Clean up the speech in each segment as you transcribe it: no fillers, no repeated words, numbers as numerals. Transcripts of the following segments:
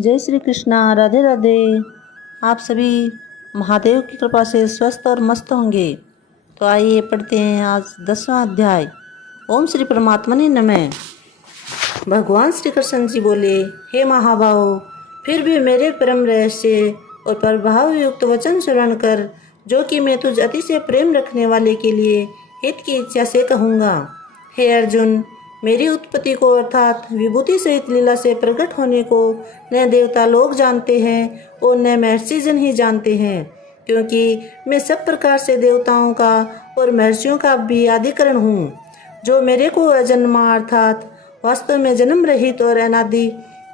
जय श्री कृष्णा। राधे राधे। आप सभी महादेव की कृपा से स्वस्थ और मस्त होंगे। तो आइए पढ़ते हैं आज 10वां अध्याय। ओम श्री परमात्मा ने नमः। भगवान श्री कृष्ण जी बोले, हे महाभाव, फिर भी मेरे परम रहस्य और प्रभाव युक्त वचन श्रवण कर, जो कि मैं तुझ अतिशय प्रेम रखने वाले के लिए हित की इच्छा से कहूँगा। हे अर्जुन, मेरी उत्पत्ति को अर्थात विभूति सहित लीला से प्रकट होने को न देवता लोग जानते हैं और न महर्षि जन ही जानते हैं, क्योंकि मैं सब प्रकार से देवताओं का और महर्षियों का भी आदिकरण हूँ। जो मेरे को अजन्मा अर्थात वास्तव में जन्म रहित और अनादि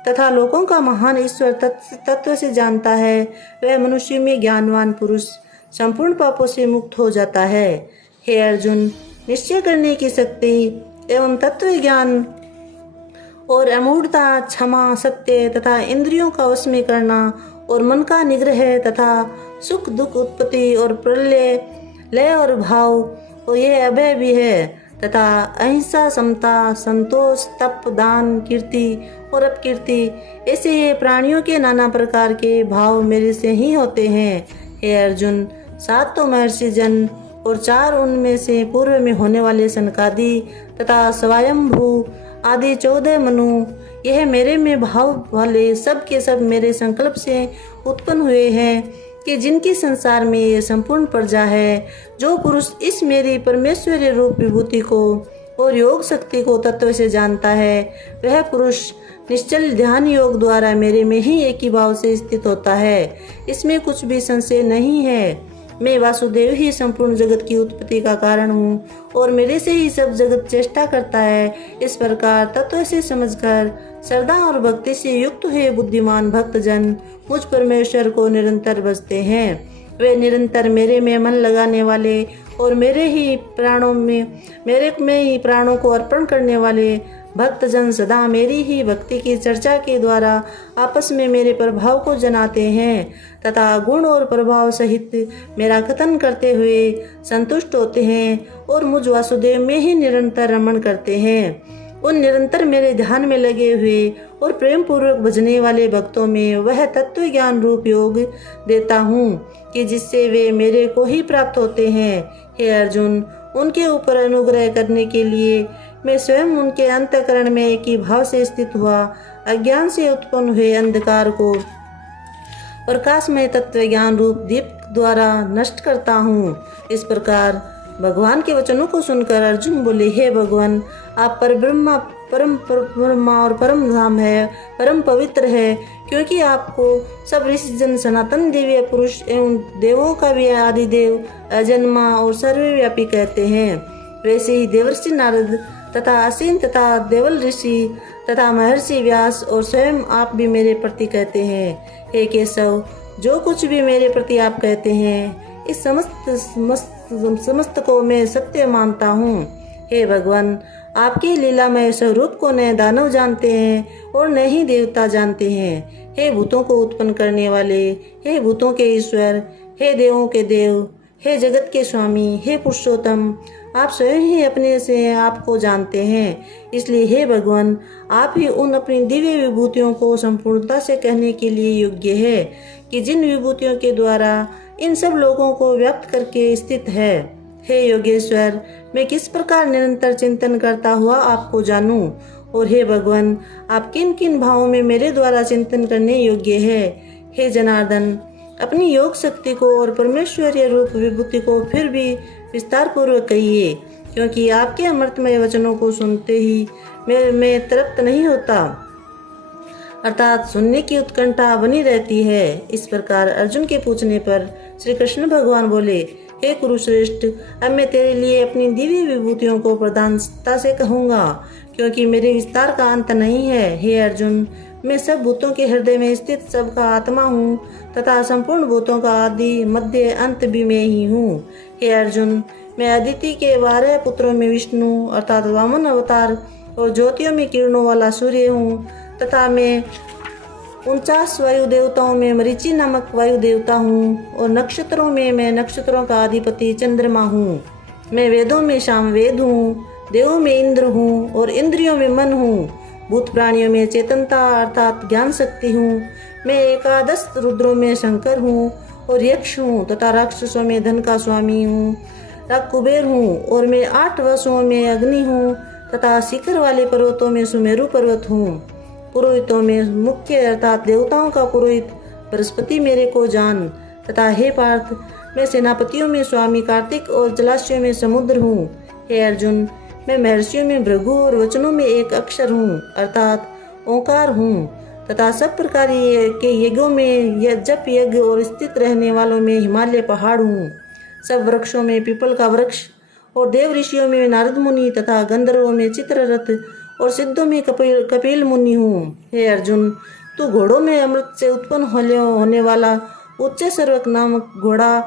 तथा लोकों का महान ईश्वर तत्व से जानता है, वह मनुष्य में ज्ञानवान पुरुष संपूर्ण पापों से मुक्त हो जाता है। हे अर्जुन, निश्चय करने की शक्ति एवं तत्व ज्ञान और अमूढ़ता, क्षमा, सत्य तथा इंद्रियों का वश में करना और मन का निग्रह तथा सुख दुख उत्पत्ति और प्रलय, लय और भाव, और यह अभय भी है तथा अहिंसा, समता, संतोष, तप, दान, कीर्ति और अपकीर्ति, ऐसे ये प्राणियों के नाना प्रकार के भाव मेरे से ही होते हैं। हे अर्जुन, 7 तो महर्षि जन और 4 उनमें से पूर्व में होने वाले सनकादि तथा स्वयंभू आदि 14 मनु, यह मेरे में भाव वाले सब के सब मेरे संकल्प से उत्पन्न हुए हैं कि जिनकी संसार में ये संपूर्ण प्रजा है। जो पुरुष इस मेरी परमेश्वरी रूप विभूति को और योग शक्ति को तत्व से जानता है, वह पुरुष निश्चल ध्यान योग द्वारा मेरे में ही एक ही भाव से स्थित होता है। इसमें कुछ भी संशय नहीं है। मैं वासुदेव ही संपूर्ण जगत की उत्पत्ति का कारण हूँ और मेरे से ही सब जगत चेष्टा करता है। इस प्रकार तत्व से समझकर श्रद्धा और भक्ति से युक्त हुए बुद्धिमान भक्तजन मुझ परमेश्वर को निरंतर भजते हैं। वे निरंतर मेरे में मन लगाने वाले और मेरे में ही प्राणों को अर्पण करने वाले भक्तजन सदा मेरी ही भक्ति की चर्चा के द्वारा आपस में मेरे प्रभाव को जनाते हैं तथा गुण और प्रभाव सहित मेरा कथन करते हुए संतुष्ट होते हैं और मुझ वासुदेव में ही निरंतर रमण करते हैं। उन निरंतर मेरे ध्यान में लगे हुए और प्रेम पूर्वक भजने वाले भक्तों में वह तत्व ज्ञान रूप योग देता हूँ कि जिससे वे मेरे को ही प्राप्त होते हैं। हे अर्जुन, उनके ऊपर अनुग्रह करने के लिए मैं स्वयं उनके अंतःकरण में एक ही भाव से स्थित हुआ अज्ञान से उत्पन्न हुए अंधकार को प्रकाशमय तत्व ज्ञान रूप दीप द्वारा नष्ट करता हूँ। इस प्रकार भगवान के वचनों को सुनकर अर्जुन बोले, हे भगवान, आप परम ब्रह्मा और परम धाम है, परम पवित्र है, क्योंकि आपको सब ऋषि जन सनातन दिव्य पुरुष एवं देवों का भी आदि देव, अजन्मा और सर्वव्यापी कहते हैं। वैसे ही देवर्षि नारद तथा असीन तथा देवल ऋषि तथा महर्षि व्यास और स्वयं आप भी मेरे प्रति कहते हैं। हे केशव, जो कुछ भी मेरे प्रति आप कहते हैं, इस समस्त को मैं सत्य मानता हूँ। हे भगवान, आपके लीलामय स्वरूप को न दानव जानते हैं और न ही देवता जानते हैं। हे भूतों को उत्पन्न करने वाले, हे भूतों के ईश्वर, हे देवों के देव, हे जगत के स्वामी, हे पुरुषोत्तम, आप स्वयं ही अपने से आपको जानते हैं। इसलिए हे भगवान, आप ही उन अपनी दिव्य विभूतियों को संपूर्णता से कहने के लिए योग्य है कि जिन विभूतियों के द्वारा इन सब लोगों को व्याप्त करके स्थित है। हे योगेश्वर, मैं किस प्रकार निरंतर चिंतन करता हुआ आपको जानूं, और हे भगवान, आप किन किन भावों में मेरे द्वारा चिंतन करने योग्य है। हे जनार्दन, अपनी योग शक्ति को और परमेश्वरीय रूप विभूति को फिर भी विस्तार पूर्वक कहिए, क्योंकि आपके अमृतमय वचनों को सुनते ही मैं तृप्त नहीं होता, अर्थात सुनने की उत्कंठा बनी रहती है। इस प्रकार अर्जुन के पूछने पर श्री कृष्ण भगवान बोले, हे कुरुश्रेष्ठ, अब मैं तेरे लिए अपनी दिव्य विभूतियों को प्रधानता से कहूँगा, क्योंकि मेरे विस्तार का अंत नहीं है। हे अर्जुन, मैं सब भूतों के हृदय में स्थित सबका आत्मा हूँ तथा संपूर्ण भूतों का आदि मध्य अंत भी मैं ही हूँ। हे अर्जुन, मैं अदिति के 12 पुत्रों में विष्णु अर्थात वामन अवतार और ज्योतियों में किरणों वाला सूर्य हूँ तथा मैं 49 वायु देवताओं में मरीचि नामक वायु देवता हूँ और नक्षत्रों में मैं नक्षत्रों का अधिपति चंद्रमा हूँ। मैं वेदों में सामवेद हूँ, देवों में इंद्र हूँ और इंद्रियों में मन हूँ। भूत प्राणियों में चेतनता अर्थात ज्ञान शक्ति हूँ। मैं एकादश रुद्रों में शंकर हूँ और यक्ष हूँ तथा राक्षसों में धन का स्वामी हूँ, कुबेर हूँ। और मैं 8 वसुओं में अग्नि हूँ तथा शिखर वाले पर्वतों में सुमेरु पर्वत हूँ। पुरोहितों में मुख्य अर्थात देवताओं का पुरोहित बृहस्पति मेरे को जान। तथा हे पार्थ, मैं सेनापतियों में स्वामी कार्तिक और जलाशयों में समुद्र हूँ। हे अर्जुन, मैं महर्षियों में भृगु और वचनों में एक अक्षर हूँ अर्थात ओंकार हूँ। तथा सब प्रकार के यज्ञों में जप यज्ञ और स्थित रहने वालों में हिमालय पहाड़ हूँ। सब वृक्षों में पीपल का वृक्ष और देव ऋषियों में नारद मुनि तथा गंधर्वों में चित्ररथ और सिद्धों में कपिल मुनि हूँ। हे अर्जुन, तू घोड़ों में अमृत से उत्पन्न होने वाला उच्च सर्वक नामक घोड़ा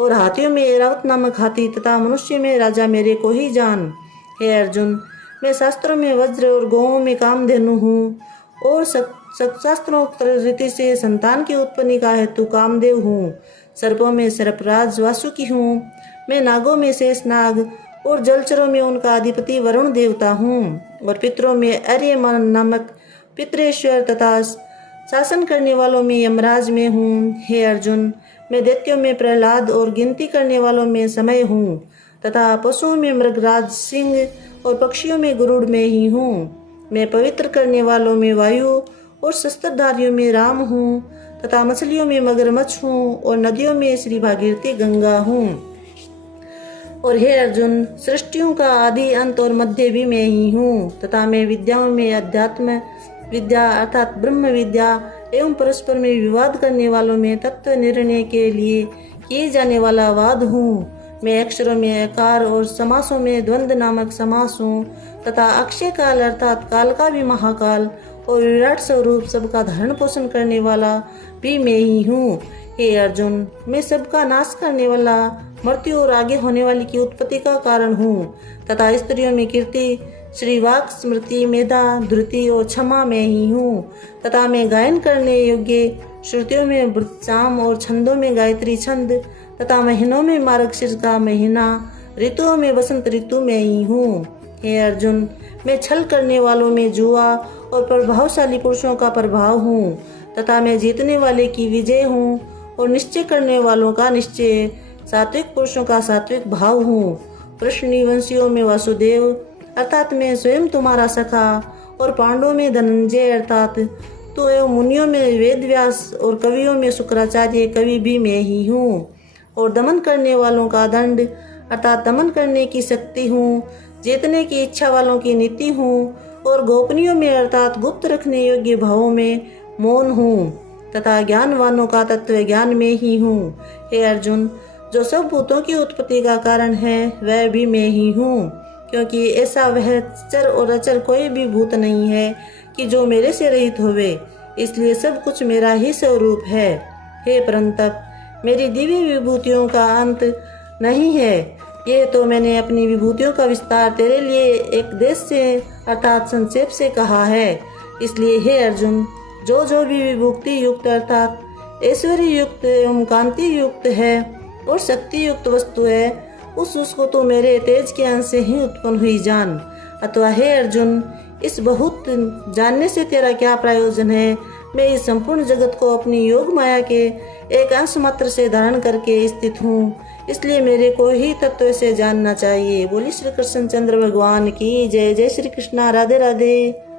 और हाथियों में ऐरावत नामक हाथी तथा मनुष्य में राजा मेरे को ही जान। हे अर्जुन, मैं शास्त्रों में वज्र और गौओं में कामधेनु हूँ और शास्त्रोक्त रीति से संतान की उत्पत्ति का हेतु कामदेव हूँ। सर्पों में सर्पराज वासुकी हूँ। मैं नागों में शेषनाग और जलचरों में उनका अधिपति वरुण देवता हूँ। और पितरों में आर्यमान नामक पितरेश्वर तथा शासन करने वालों में यमराज में हूँ। हे अर्जुन, मैं दैत्यों में प्रहलाद और गिनती करने वालों में समय हूँ तथा पशुओं में मृगराज सिंह और पक्षियों में गरुड़ में ही हूँ। मैं पवित्र करने वालों में वायु और शस्त्रधारियों में राम हूँ तथा मछलियों में मगरमच्छ हूँ और नदियों में श्री भागीरथी गंगा हूँ। और हे अर्जुन, सृष्टियों का आदि अंत और मध्य भी मैं ही हूँ तथा मैं विद्याओं में अध्यात्म विद्या अर्थात ब्रह्म विद्या एवं परस्पर में विवाद करने वालों में तत्व निर्णय के लिए किए जाने वाला वाद हूँ। मैं अक्षरों में आकार और समासों में द्वंद्व नामक समास हूँ तथा अक्षय काल अर्थात काल का भी महाकाल और विराट स्वरूप सबका धारण पोषण करने वाला भी मैं ही हूँ। हे अर्जुन, मैं सबका नाश करने वाला मृत्यु और आगे होने वाली की उत्पत्ति का कारण हूँ तथा स्त्रियों में कीर्ति श्रीवाक स्मृति मेधा धृति और क्षमा में ही हूँ तथा मैं गायन करने योग्य श्रुतियों में वृत्साम और छंदों में गायत्री छंद तथा महीनों में मार्गशीर्ष का महीना ऋतुओं में वसंत ऋतु में ही हूँ। हे अर्जुन, मैं छल करने वालों में जुआ और प्रभावशाली पुरुषों का प्रभाव हूँ तथा मैं जीतने वाले की विजय हूँ और निश्चय करने वालों का निश्चय सात्विक पुरुषों का सात्विक भाव हूँ। वृषणिवंशियों में वासुदेव अर्थात मैं स्वयं तुम्हारा सखा और पांडवों में धनंजय अर्थात तो एवं मुनियों में वेदव्यास और कवियों में शुक्राचार्य कवि भी मैं ही हूँ। और दमन करने वालों का दंड अर्थात दमन करने की शक्ति हूँ। जीतने की इच्छा वालों की नीति हूँ और गोपनीयों में अर्थात गुप्त रखने योग्य भावों में मौन हूँ तथा ज्ञानवानों का तत्व ज्ञान में ही हूँ। हे अर्जुन, जो सब भूतों की उत्पत्ति का कारण है वह भी मैं ही हूँ, क्योंकि ऐसा वह चर और अचर कोई भी भूत नहीं है कि जो मेरे से रहित होवे, इसलिए सब कुछ मेरा ही स्वरूप है। हे परंतप, मेरी दिव्य विभूतियों का अंत नहीं है। ये तो मैंने अपनी विभूतियों का विस्तार तेरे लिए एक देश से अर्थात संक्षेप से कहा है। इसलिए हे अर्जुन, जो भी विभूति युक्त अर्थात ऐश्वर्य युक्त एवं कांति युक्त है और शक्ति युक्त वस्तु है, उसको तो मेरे तेज के अंश से ही उत्पन्न हुई जान। अथवा हे अर्जुन, इस बहुत जानने से तेरा क्या प्रयोजन है? मैं इस संपूर्ण जगत को अपनी योग माया के एक अंश मात्र से धारण करके स्थित हूँ, इसलिए मेरे को ही तत्व से जानना चाहिए। बोली श्री कृष्ण चंद्र भगवान की जय। जय श्री कृष्णा। राधे राधे।